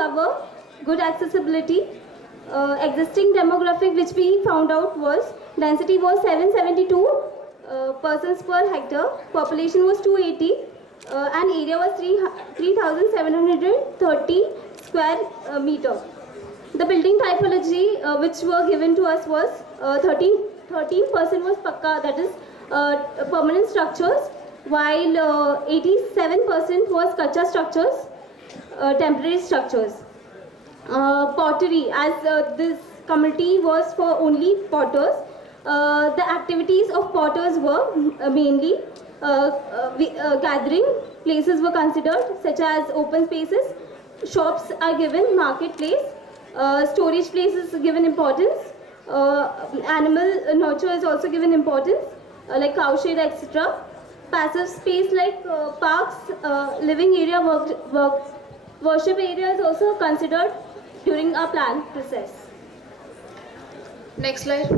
cover, good accessibility. Existing demographic which we found out was density was 772 persons per hectare, population was 280, and area was 3,730 square meter. The building typology which were given to us was 13% was pakka, that is permanent structures, while 87% was kacha structures, temporary structures. Pottery, as this committee was for only potters, the activities of potters were mainly gathering places were considered, such as open spaces, shops are given, marketplace, storage places given importance, animal nurture is also given importance, like cowshed, etc. Passive space like parks, living area, worship area is also considered during our plan process. Next slide.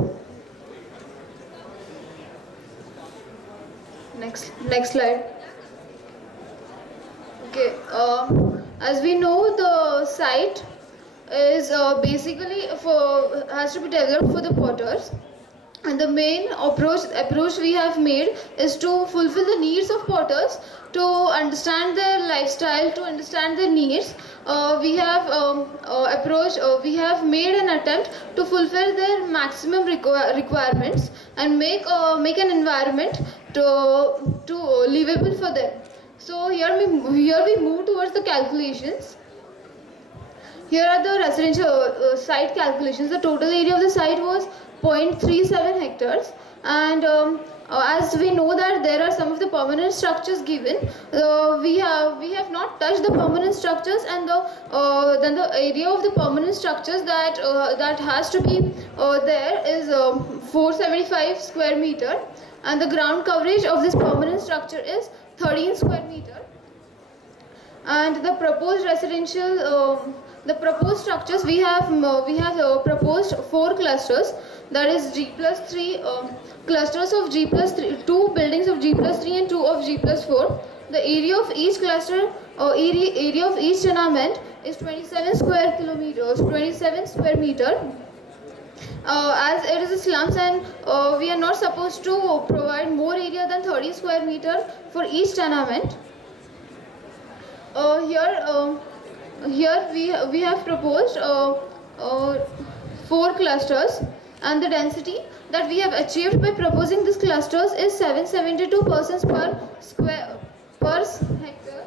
Next slide. Okay. As we know, the site is basically has to be developed for the potters, and the main approach we have made is to fulfill the needs of potters, to understand their lifestyle, to understand their needs. We have we have made an attempt to fulfill their maximum requirements and make an environment to livable for them. So here we move towards the calculations. Here are the residential site calculations. The total area of the site was 0.37 hectares, and as we know that there are some of the permanent structures given, we have not touched the permanent structures, and then the area of the permanent structures that has to be there is 475 square meter, and the ground coverage of this permanent structure is 13 square meter. And the proposed residential the proposed structures, we have proposed 4 clusters, that is G+3 clusters of G+3, 2 buildings of G+3 and 2 of G+4. The area of each cluster or area of each tenement is 27 square meter. As it is a slums, and we are not supposed to provide more area than 30 square meter for each tenement. Here we have proposed 4 clusters, and the density that we have achieved by proposing these clusters is 772 persons per hectare.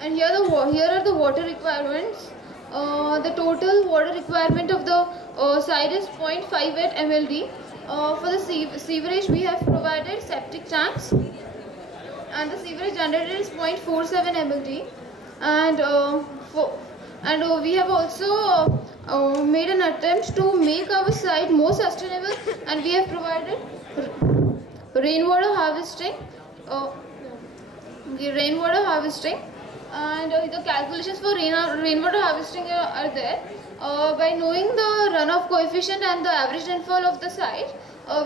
And here are the water requirements. The total water requirement of the site is 0.58 MLD. For the sewerage, we have provided septic tanks, and the sewerage generated is 0.47 MLD. And we have also made an attempt to make our site more sustainable, and we have provided rainwater harvesting. And the calculations for rainwater harvesting are there. By knowing the runoff coefficient and the average rainfall of the site,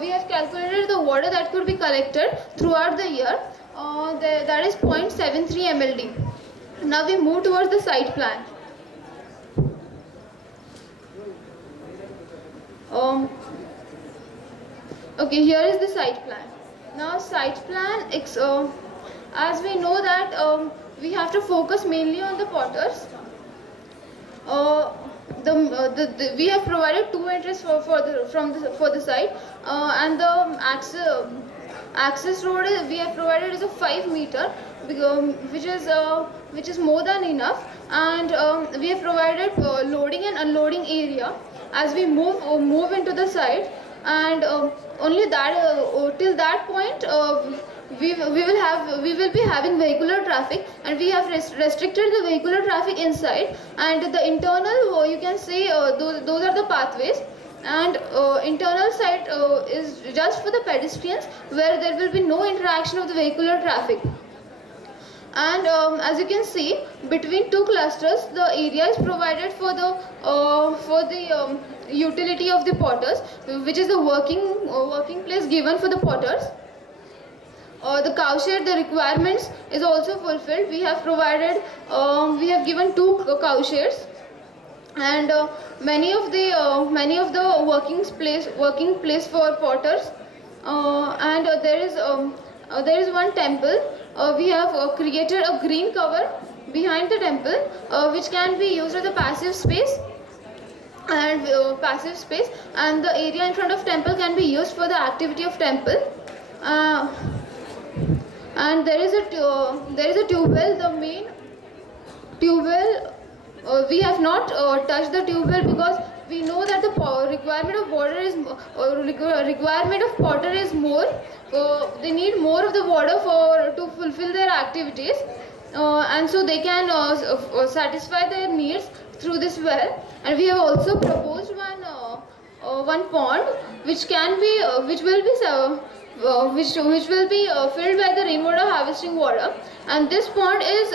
we have calculated the water that could be collected throughout the year. That is 0.73 MLD. Now we move towards the site plan. Okay, here is the site plan. Now site plan, as we know that we have to focus mainly on the potters. We have provided 2 entries for the site, and the access road we have provided is a 5 meter, which is more than enough, and we have provided loading and unloading area as we move into the site, and only that till that point we will be having vehicular traffic, and we have restricted the vehicular traffic inside, and the internal you can see those are the pathways, and internal site is just for the pedestrians, where there will be no interaction of the vehicular traffic. And as you can see, between 2 clusters, the area is provided for the utility of the potters, which is the working place given for the potters. the cow shed, the requirements is also fulfilled. We have provided, we have given 2 cow sheds, and many of the working place for potters, and there is one temple. We have created a green cover behind the temple, which can be used as a passive space, and the area in front of temple can be used for the activity of temple. uh, and there is a tube well. The main tube well, we have not touched the tube well because we know that the requirement of potter is more. They need more of the water for to fulfill their activities, and so they can satisfy their needs through this well. And we have also proposed one pond which can be which will be filled by the rainwater harvesting water. And this pond is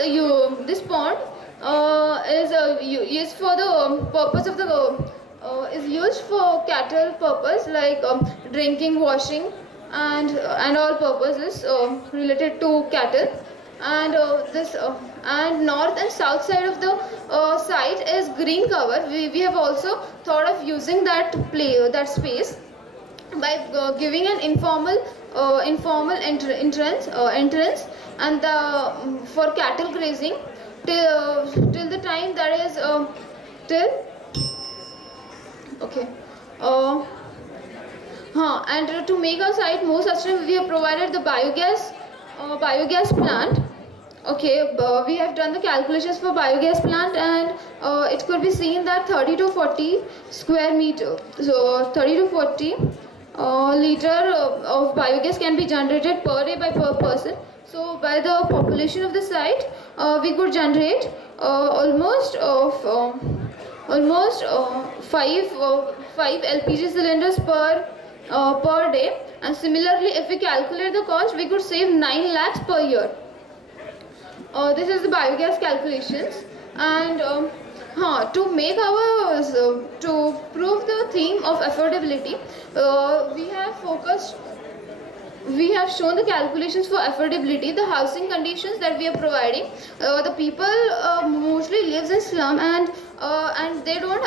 for the purpose of the is used for cattle purpose, like drinking, washing, and all purposes related to cattle. And and north and south side of the site is green cover. We have also thought of using that space by giving an informal entrance, and for cattle grazing till the time that is till okay and to make our site more sustainable, we have provided the biogas plant. Okay, we have done the calculations for biogas plant, and it could be seen that 30 to 40 square meter, so 30 to 40 liter of biogas can be generated per day by per person. So by the population of the site, we could generate almost five LPG cylinders per day. And similarly, if we calculate the cost, we could save 9 lakhs per year. This is the biogas calculations. And to make to prove the theme of affordability, we have shown the calculations for affordability, the housing conditions that we are providing. The people mostly lives in slum, and they don't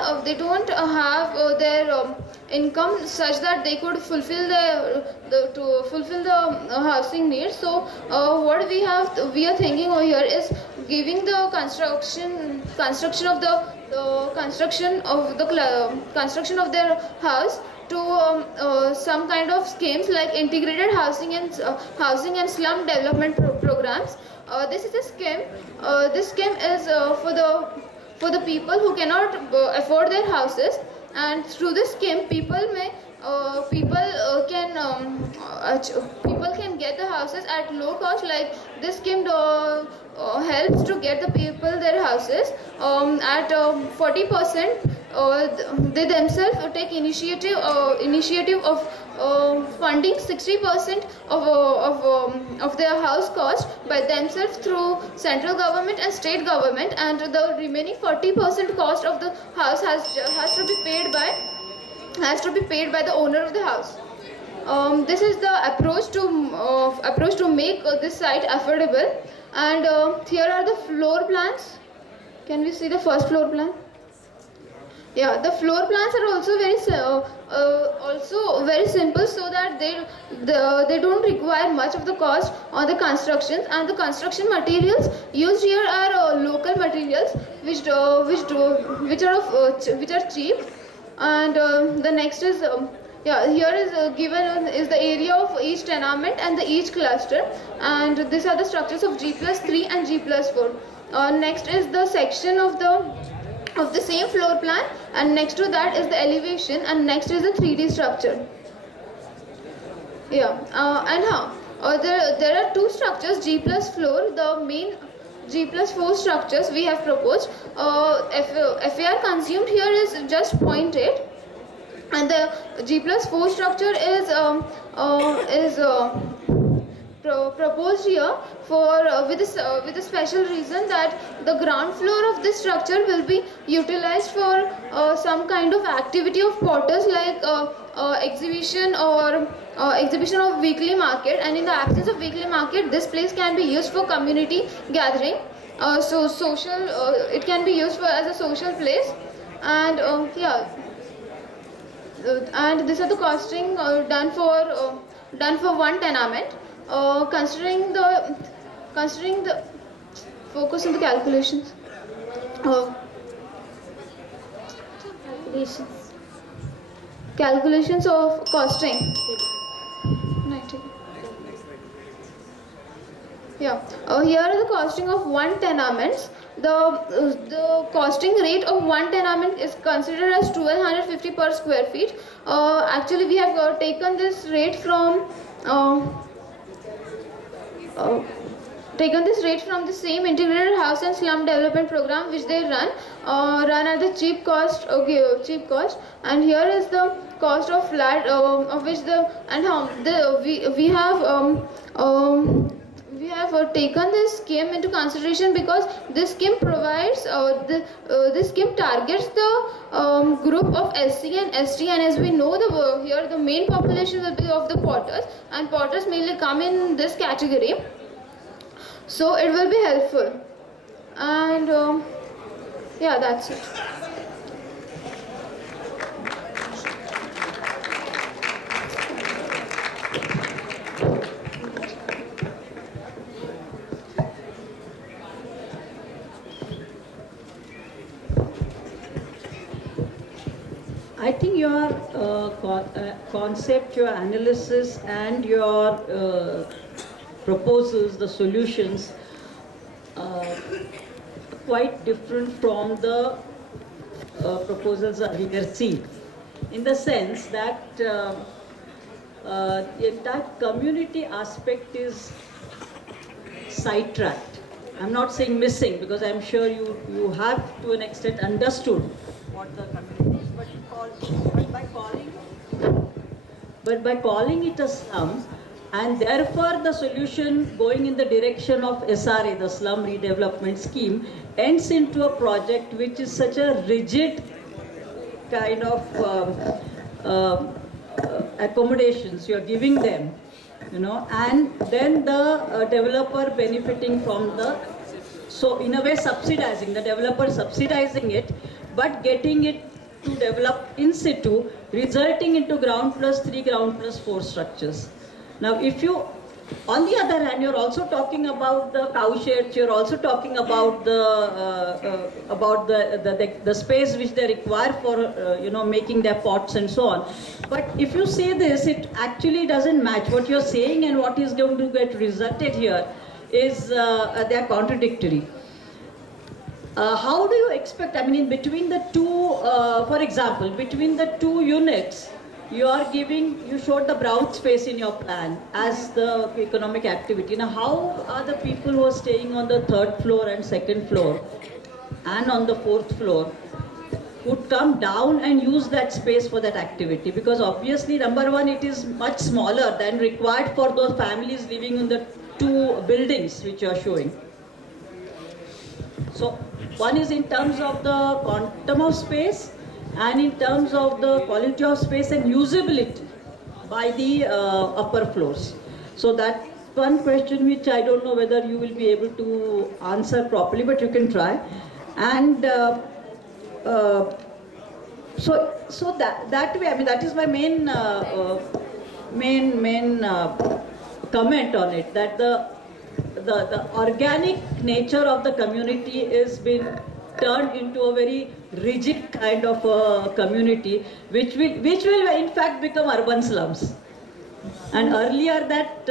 have their income such that they could fulfill the housing needs. So what we are thinking over here is giving the construction of their house to some kind of schemes like integrated housing and slum development programs. This is a scheme. This scheme is for the people who cannot afford their houses, and through this scheme people can get the houses at low cost. Like this scheme helps to get the people their houses at 40%. They themselves take initiative of funding 60% of their house cost by themselves through central government and state government, and the remaining 40% cost of the house has to be paid by the owner of the house. This is the approach to make this site affordable. And here are the floor plans. Can we see the first floor plan? Yeah, the floor plans are also very simple, so that they don't require much of the cost on the constructions. And the construction materials used here are local materials, which are cheap. And the next is here is given is the area of each tenement and each cluster, and these are the structures of G+3 and G+4. Next is the section of the same floor plan, and next to that is the elevation, and next is the 3D structure. Yeah, there are 2 structures, G plus floor. The main G+4 structures we have proposed. FAR consumed here is just 0.8, and the G+4 structure is proposed here for with a special reason that the ground floor of this structure will be utilized for some kind of activity of potters, like exhibition or exhibition of weekly market, and in the absence of weekly market, this place can be used for community gathering. So social, it can be used for as a social place, and yeah, and these are the costing done for one tenement. Considering the focus on the calculations. Uh, Calculations. Calculations of costing. 90. Yeah. Here are the costing of one tenement. The costing rate of one tenement is considered as 1250 per square feet. Actually, we have taken this rate from uh, uh, the same integrated house and slum development program which they run at the cheap cost. Okay, cheap cost. And here is the cost of flat, of which the and how the we have taken this scheme into consideration because this scheme provides this scheme targets the group of SC and ST, and as we know, here the main population will be of the potters, and potters mainly come in this category, so it will be helpful. And yeah, that's it. I think your concept, your analysis, and your proposals, the solutions, quite different from the proposals that we are seeing, in the sense that the entire community aspect is sidetracked. I'm not saying missing, because I'm sure you have to an extent understood what the community is, but by calling it a slum, and therefore the solution going in the direction of SRA, the slum redevelopment scheme, ends into a project which is such a rigid kind of accommodations you're giving them, and then the developer benefiting from so in a way subsidizing, the developer subsidizing it, but getting it to develop in situ, resulting into ground plus 3, ground plus 4 structures. Now, if you, on the other hand, you're also talking about the cow sheds, you're also talking about the space which they require for making their pots and so on. But if you say this, it actually doesn't match what you're saying, and what is going to get resulted here is they're contradictory. How do you expect, I mean, in between the two, for example, between the two units, you showed the brown space in your plan as the economic activity. Now, how are the people who are staying on the 3rd floor and 2nd floor and on the 4th floor would come down and use that space for that activity? Because obviously, number one, it is much smaller than required for those families living in the 2 buildings which you are showing. So, one is in terms of the quantum of space, and in terms of the quality of space and usability by the upper floors. So that's one question which I don't know whether you will be able to answer properly, but you can try. And so that way, I mean, that is my main comment on it, that the organic nature of the community is being turned into a very rigid kind of a community, which will in fact become urban slums. And earlier that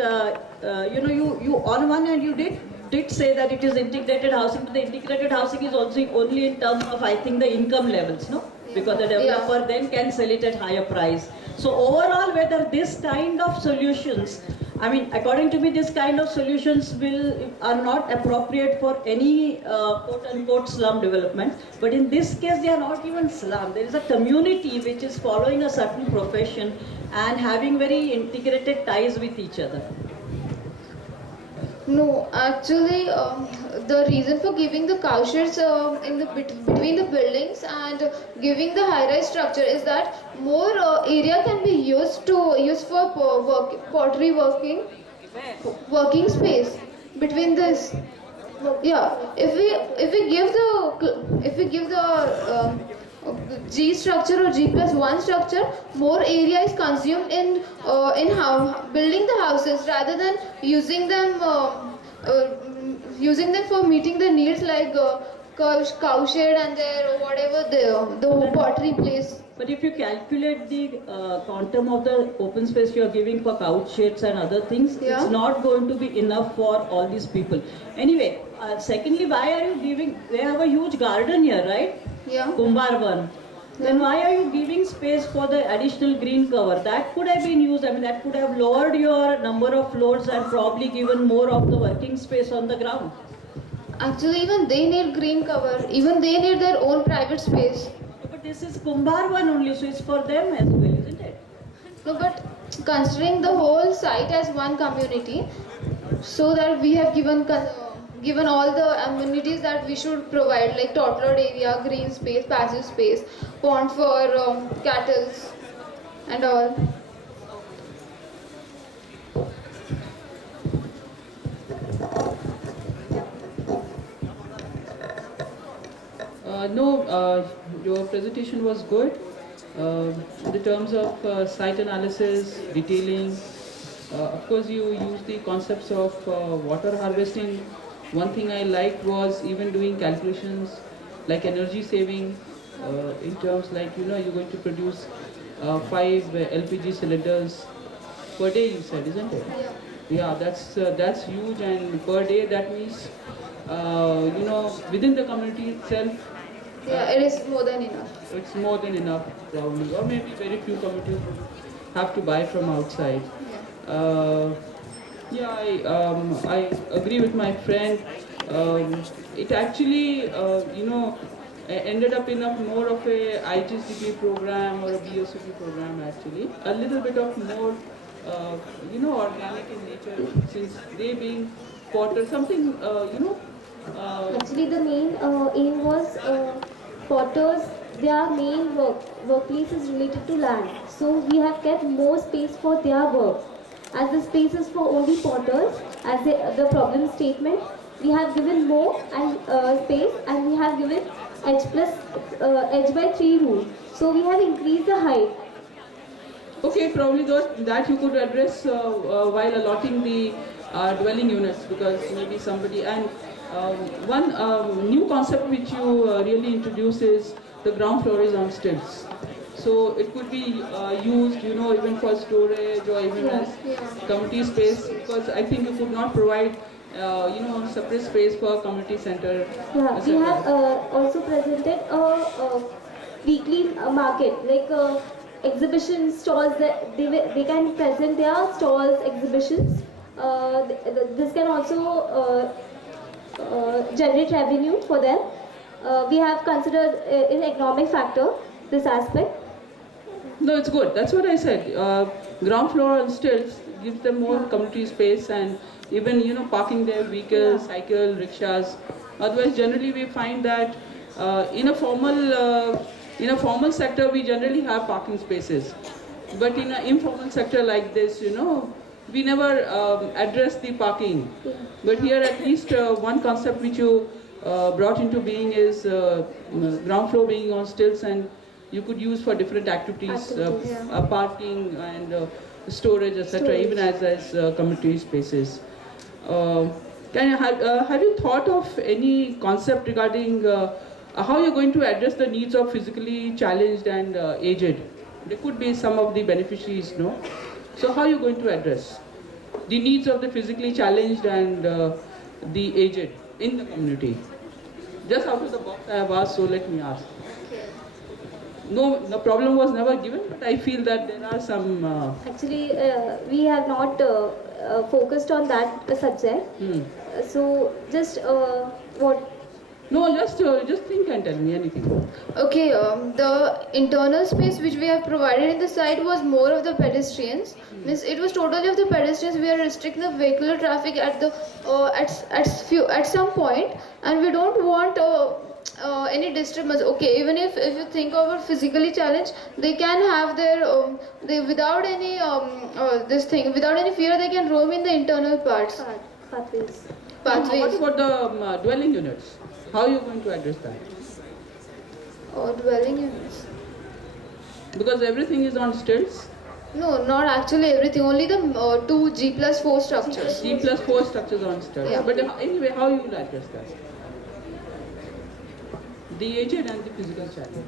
you on one hand you did say that it is integrated housing, but the integrated housing is also only in terms of, I think, the income levels, no? Because the developer then can sell it at higher price. So overall, whether this kind of solutions, I mean, according to me, this kind of solutions are not appropriate for any quote-unquote slum development. But in this case, they are not even slum. There is a community which is following a certain profession and having very integrated ties with each other. No, actually, the reason for giving the cow sheds in the between the buildings and giving the high-rise structure is that more area can be used for pottery working space between this. Yeah, if we give the G structure or G+1 structure, more area is consumed in building the houses rather than uh, using them for meeting the needs like cow shed and their whatever the pottery place. But if you calculate the quantum of the open space you are giving for couch sheds and other things, Yeah. it's not going to be enough for all these people. Anyway, secondly, why are you giving? They have a huge garden here, right? Yeah. Kumbharban. Then why are you giving space for the additional green cover? That could have been used. I mean, that could have lowered your number of floors and probably given more of the working space on the ground. Actually, even they need green cover. Even they need their own private space. But this is Kumbharban only, so it's for them as well, isn't it? No, but considering the whole site as one community, so that we have given all the amenities that we should provide, like toddler area, green space, passive space, pond for cattle, and all. No, your presentation was good. In the terms of site analysis, detailing, of course you use the concepts of water harvesting. One thing I liked was even doing calculations like energy saving in terms like, you know, you're going to produce 5 LPG cylinders per day, you said, isn't it? Yeah, that's huge, and per day that means, you know, within the community itself, Yeah, it is more than enough. it's more than enough probably, or maybe very few communities have to buy from outside. Uh, I agree with my friend. It actually, you know, ended up in a more of a IGCP program or a BSCP program actually. A little bit of more, you know, organic in nature, since they being potter, something, you know, Actually, the main aim was potters. Their main workplace is related to land, so we have kept more space for their work. As the space is for only potters, as the problem statement, we have given more and space, and we have given edge by 3 rule. So we have increased the height. okay, probably that you could address while allotting the dwelling units, because maybe somebody, and one new concept which you really introduce is the ground floor is on stilts. So it could be used, you know, even for storage or even as community space, because I think you could not provide, you know, separate space for community center. Yeah, we have also presented a weekly market, like exhibition stalls that they can present their stalls, exhibitions. This can also generate revenue for them. We have considered in economic factor this aspect. No, it's good. That's what I said. Ground floor on stilts gives them more community space, and even, you know, parking their vehicles, cycle, rickshaws. Otherwise, generally we find that in a formal sector we generally have parking spaces, but in an informal sector like this, you know, we never address the parking. But here at least one concept which you brought into being is ground floor being on stilts, and you could use for different activities, parking and storage, etc., even as community spaces. Have you thought of any concept regarding how you're going to address the needs of physically challenged and aged? There could be some of the beneficiaries, no? So how are you going to address the needs of the physically challenged and the aged in the community? Just out of the box I have asked, so let me ask. No, the problem was never given, but I feel that there are some... Actually, we have not focused on that subject. So just what No, just think and tell me anything. Okay, the internal space which we have provided in the site was more of the pedestrians. Means it was totally of the pedestrians. We are restricting the vehicular traffic at the at some point, and we don't want any disturbance. Okay, even if you think of a physically challenged, they can have their they without any this thing without any fear they can roam in the internal parts Pathways. What pathways about the dwelling units? How are you going to address that? or dwelling units. Because everything is on stilts. No, not actually everything. Only the two G+4 structures. G+4 structures on stilts. Yeah. But anyway, how you will address that? The aged and the physical challenge.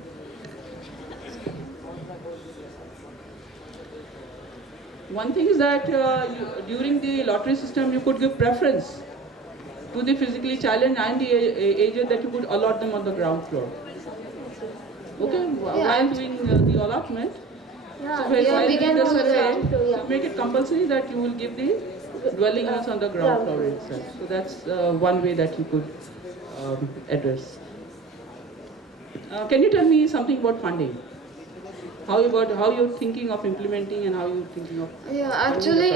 One thing is that during the lottery system, you could give preference to the physically challenged and the aged, that you could allot them on the ground floor. Okay, while doing the allotment, Yeah, so while we doing can the do survey, that. you make it compulsory that you will give the dwelling units on the ground floor itself. So that's one way that you could address. Can you tell me something about funding? How you're thinking of implementing and how you're thinking of Yeah, actually,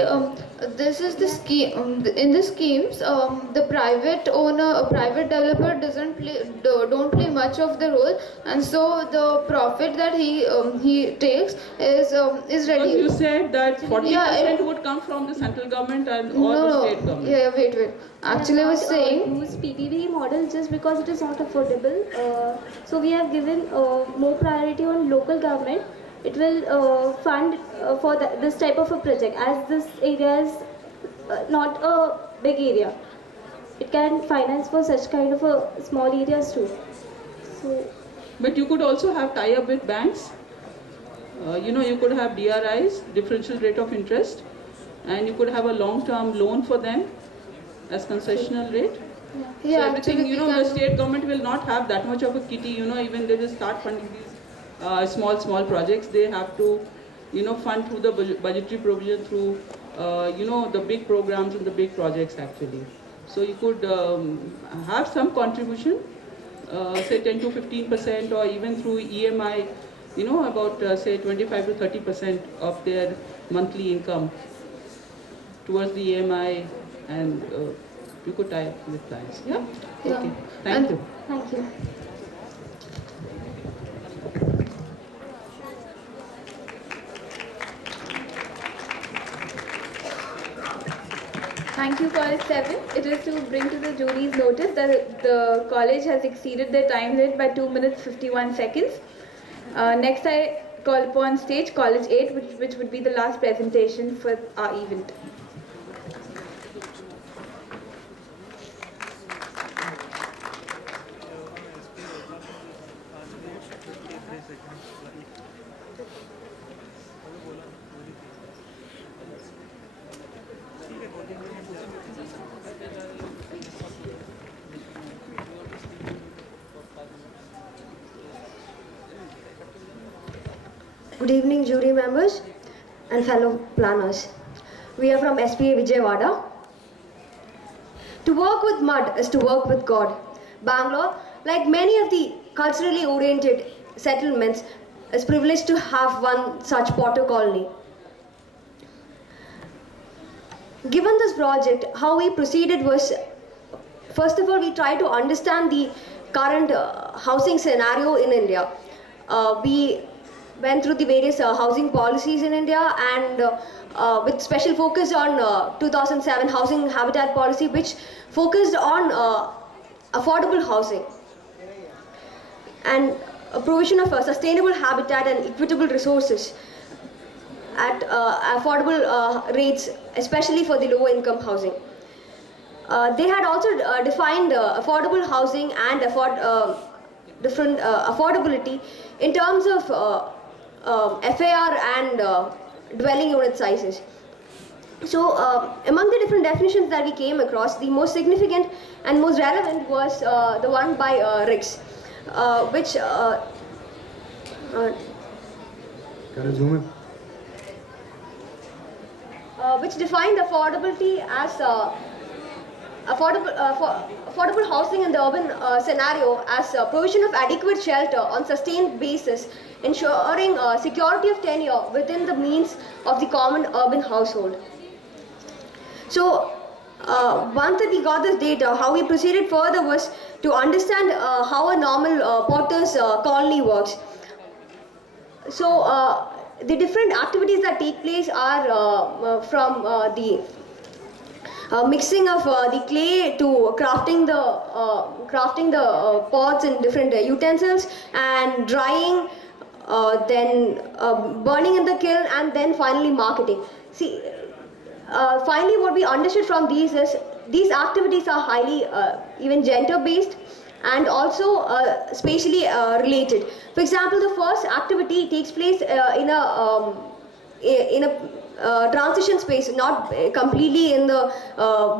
this is the scheme. In the schemes, the private owner, private developer don't play much of the role, and so the profit that he takes is Because you reduced. said that 40% Yeah, would come from the central government and or No, the no. state government. Yeah, wait. Actually, I was saying. Use PPP model just because it is not affordable. So we have given more priority on local government. It will fund for this type of a project, as this area is not a big area. It can finance for such kind of a small areas too. So But you could also have tie-up with banks. You could have DRIs, differential rate of interest, and you could have a long-term loan for them as concessional rate. Yeah, So everything, actually, we the can. state government will not have that much of a kitty, even they will start funding these small projects. They have to, fund through the budgetary provision through, the big programs and the big projects actually. So you could have some contribution, say 10 to 15% or even through EMI, about say 25 to 30% of their monthly income towards the EMI, and you could tie up with clients. Yeah? Yeah. Okay. Thank you. thank you. Thank you, College 7. It is to bring to the jury's notice that the college has exceeded their time limit by 2 minutes 51 seconds. Next, I call upon stage College 8, which would be the last presentation for our event. Good evening, jury members and fellow planners. We are from SPA Vijayawada. To work with mud is to work with God. Bangalore, like many of the culturally oriented settlements, is privileged to have one such potter colony. Given this project, how we proceeded was, first of all, we tried to understand the current housing scenario in India. We went through the various housing policies in India, and with special focus on 2007 Housing Habitat Policy, which focused on affordable housing and a provision of sustainable habitat and equitable resources at affordable rates, especially for the low income housing. They had also defined affordable housing and different affordability in terms of FAR and dwelling unit sizes. So among the different definitions that we came across, the most significant and most relevant was the one by Riggs, which Can you zoom in? which defined affordability as affordable housing in the urban scenario as provision of adequate shelter on sustained basis, ensuring security of tenure within the means of the common urban household. So once that we got this data, how we proceeded further was to understand how a normal potter's colony works. So the different activities that take place are from the mixing of the clay to crafting the pots and different utensils, and drying, then burning in the kiln, and then finally marketing. See, finally what we understood from these is these activities are highly even gender based and also spatially related. For example, the first activity takes place in a transition space, not completely in the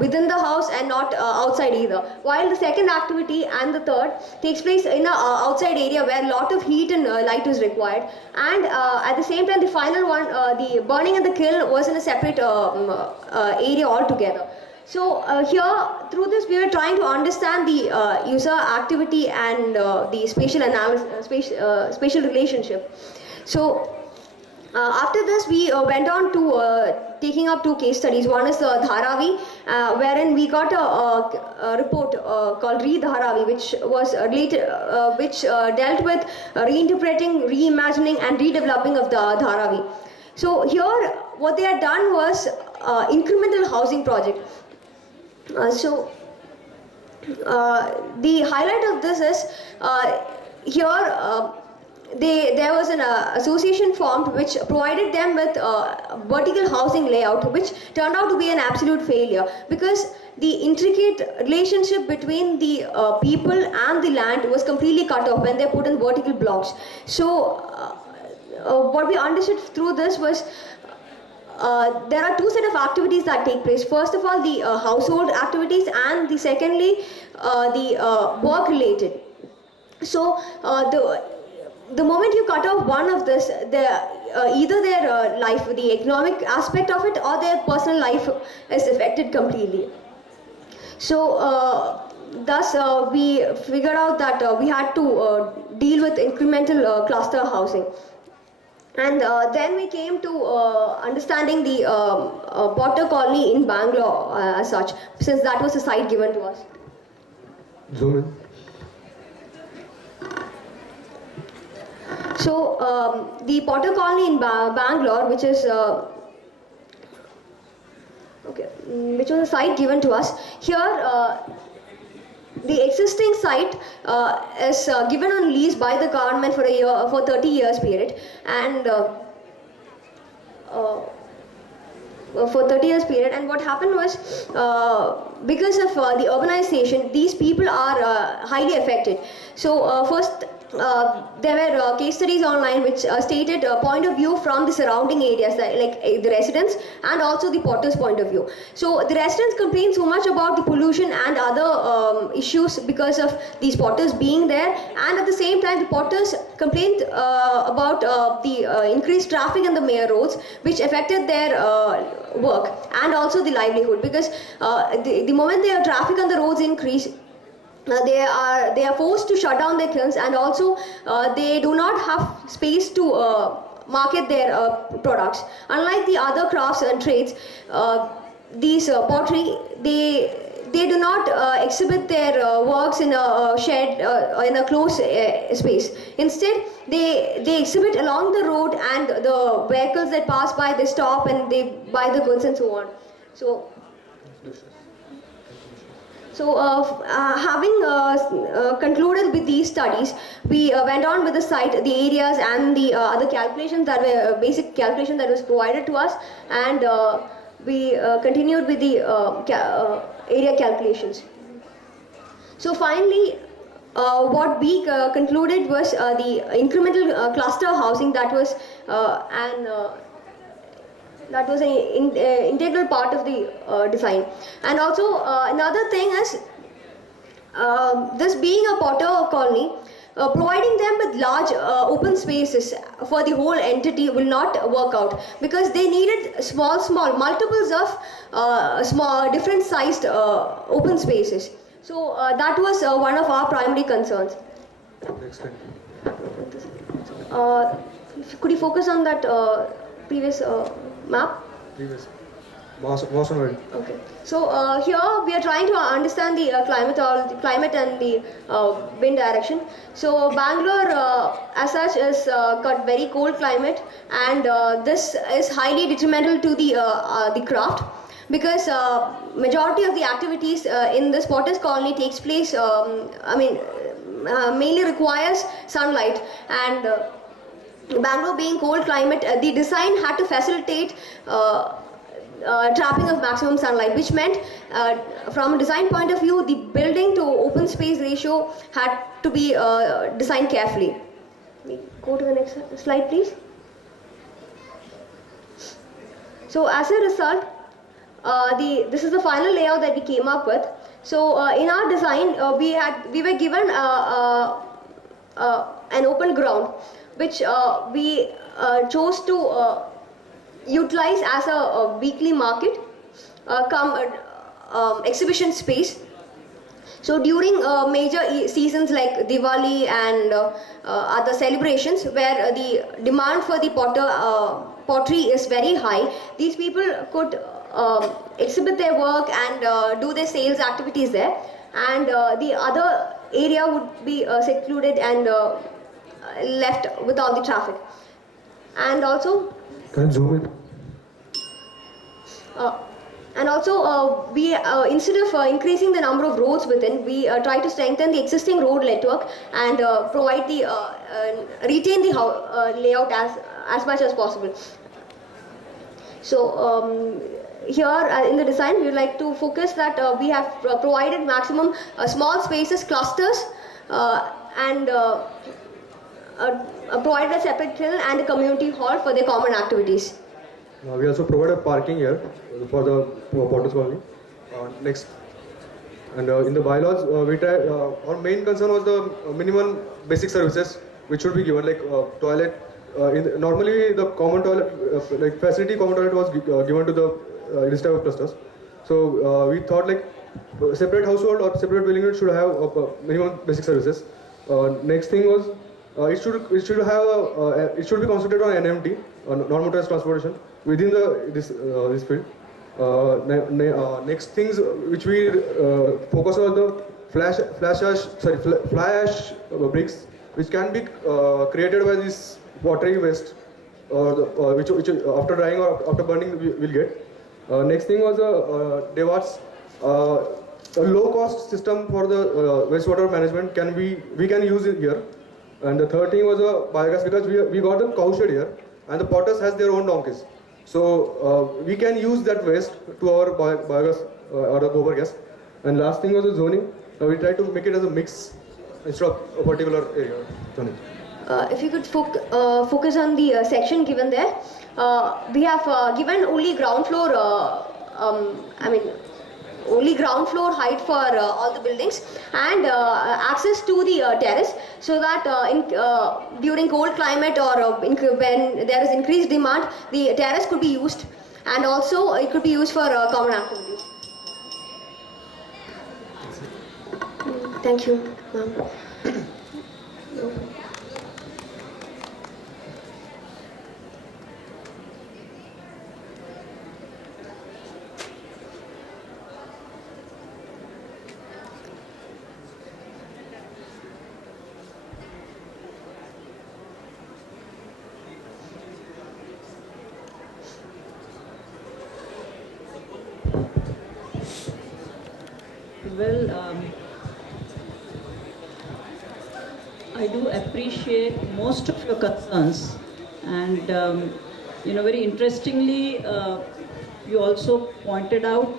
within the house and not outside either. While the second activity and the third takes place in a outside area where a lot of heat and light is required, and at the same time the final one, the burning in the kiln, was in a separate area altogether. So here, through this, we were trying to understand the user activity and the spatial analysis, spatial relationship. So after this, we went on to taking up 2 case studies. One is Dharavi, wherein we got a report called Re-Dharavi, which was related, which dealt with reinterpreting, reimagining, and redeveloping of the Dharavi. So here, what they had done was incremental housing project. The highlight of this is here there was an association formed which provided them with vertical housing layout, which turned out to be an absolute failure because the intricate relationship between the people and the land was completely cut off when they put in vertical blocks. So what we understood through this was there are 2 sets of activities that take place. First of all, the household activities, and the secondly the work related. So the moment you cut off one of this, either their life, the economic aspect of it, or their personal life is affected completely. So thus we figured out that we had to deal with incremental cluster housing. And then we came to understanding the Potter colony in Bangalore as such, since that was a site given to us. Zoom in. So the Potter colony in Bangalore, which is which was a site given to us. Here the existing site is given on lease by the government for a year, for 30 years period, and for 30 years period. And what happened was, because of the urbanization, these people are highly affected. So first, there were case studies online which stated a point of view from the surrounding areas, like the residents and also the Potters' point of view. So the residents complained so much about the pollution and other issues because of these Potters being there, and at the same time the Potters complained about the increased traffic on the main roads, which affected their work and also the livelihood, because the moment their traffic on the roads increase, they are forced to shut down their kilns, and also they do not have space to market their products. Unlike the other crafts and trades, these pottery, they do not exhibit their works in a shed or in a closed space. Instead, they exhibit along the road, and the vehicles that pass by, they stop and they buy the goods and so on. So having concluded with these studies, we went on with the site, the areas, and the other calculations that were basic calculation that was provided to us, and we continued with the area calculations. So finally, what we concluded was the incremental cluster housing that was that was an integral part of the design. And also another thing is, this being a Potter colony, providing them with large open spaces for the whole entity will not work out, because they needed small multiples of small different sized open spaces. So that was one of our primary concerns. Next time. Could you focus on that previous map? Previous. Mouse on right. Okay. So here we are trying to understand the climate and the wind direction. So Bangalore, as such, is got very cold climate, and this is highly detrimental to the craft, because majority of the activities in this potters colony takes place. Mainly requires sunlight, and Bangalore being cold climate, the design had to facilitate trapping of maximum sunlight, which meant from a design point of view, the building to open space ratio had to be designed carefully. Go to the next slide, please. So as a result, this is the final layout that we came up with. So in our design, we were given an open ground, which we chose to utilize as a weekly market, exhibition space. So during major seasons like Diwali and other celebrations, where the demand for the pottery is very high, these people could exhibit their work and do their sales activities there, and the other area would be secluded and left without the traffic. And also, Can you zoom in? we instead of increasing the number of roads within, we try to strengthen the existing road network and provide the retain the layout as much as possible. So here in the design, we would like to focus that we have provided maximum small spaces, clusters, and provided a separate hill and a community hall for their common activities. We also provided parking here for the potters colony. Next. And in the bylaws, our main concern was the minimum basic services which should be given, like toilet. Normally, the common toilet, like facility common toilet was given to the this type of clusters. So we thought like separate household or separate dwelling unit should have minimum basic services. Next thing was it should be concentrated on NMT, non-motorized transportation, within this field. Next things which we focus on the fly ash bricks, which can be created by this watery waste, which after drying or after burning we'll get. Next thing was DEWATS, a low cost system for the wastewater management we can use it here. And the third thing was biogas, because we got the cow shed here, and the potters has their own donkeys. So we can use that waste to our biogas or the gobar gas. And last thing was the zoning. We try to make it as a mix instead of a particular area zoning. If you could focus on the section given there, we have given only ground floor. Only ground floor height for all the buildings, and access to the terrace, so that during cold climate or when there is increased demand, the terrace could be used, and also it could be used for common activities. Thank you, ma'am. Well, I do appreciate most of your concerns, and very interestingly, you also pointed out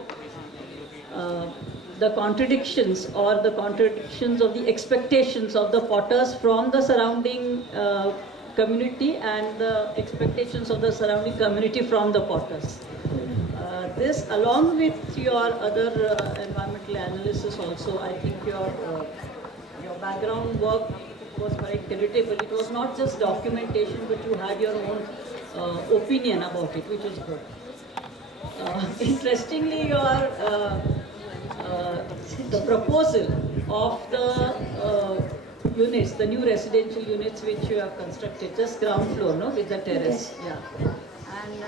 the contradictions of the expectations of the potters from the surrounding community and the expectations of the surrounding community from the potters. This, along with your other environmental analysis also, I think your background work was quite creditable. It was not just documentation, but you had your own opinion about it, which is good. Interestingly, your the proposal of the units, the new residential units which you have constructed, just ground floor, no, with the terrace. Yes. Yeah. And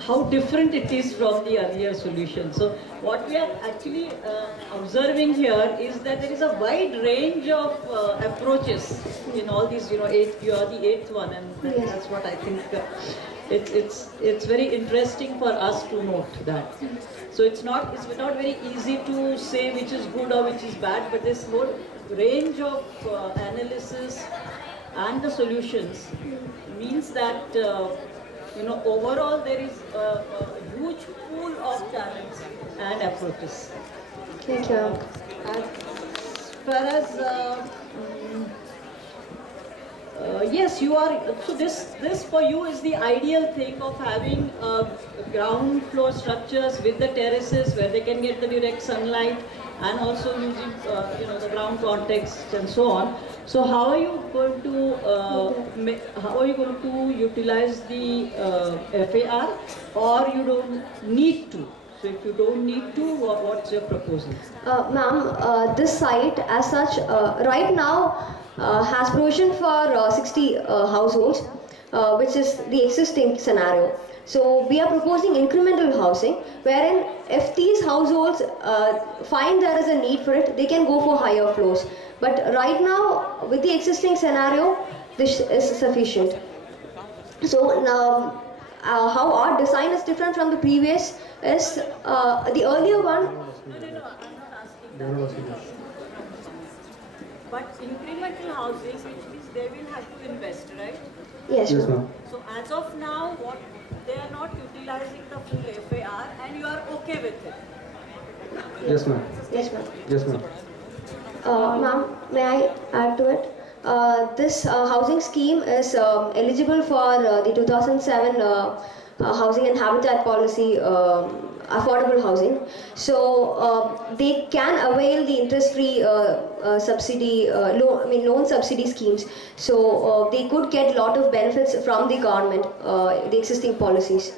how different it is from the earlier solution. So what we are actually observing here is that there is a wide range of approaches in all these, you are the eighth one, and that's what I think it's very interesting for us to note that. So it's not very easy to say which is good or which is bad, but this whole range of analysis and the solutions means that overall there is a huge pool of talents and approaches. Thank you. As far as yes, you are. So this for you is the ideal thing of having ground floor structures with the terraces where they can get the direct sunlight and also using the ground context and so on. So how are you going to utilize the FAR, or you don't need to? So if you don't need to, what's your proposal? Ma'am, this site as such right now has provision for 60 households, which is the existing scenario. So we are proposing incremental housing, wherein if these households find there is a need for it, they can go for higher floors. But right now, with the existing scenario, this is sufficient. So now, how our design is different from the previous is the earlier one. No, I'm not asking that. But incremental housing, which means they will have to invest, right? Yes, Yes, ma'am. So as of now, they are not utilizing the full FAR, and you are okay with it. Yes, ma'am. Yes, ma'am. Yes, ma'am. Ma'am, may I add to it? This housing scheme is eligible for the 2007 Housing and Habitat Policy affordable housing. So they can avail the interest-free subsidy, loan subsidy schemes. So they could get a lot of benefits from the government, the existing policies.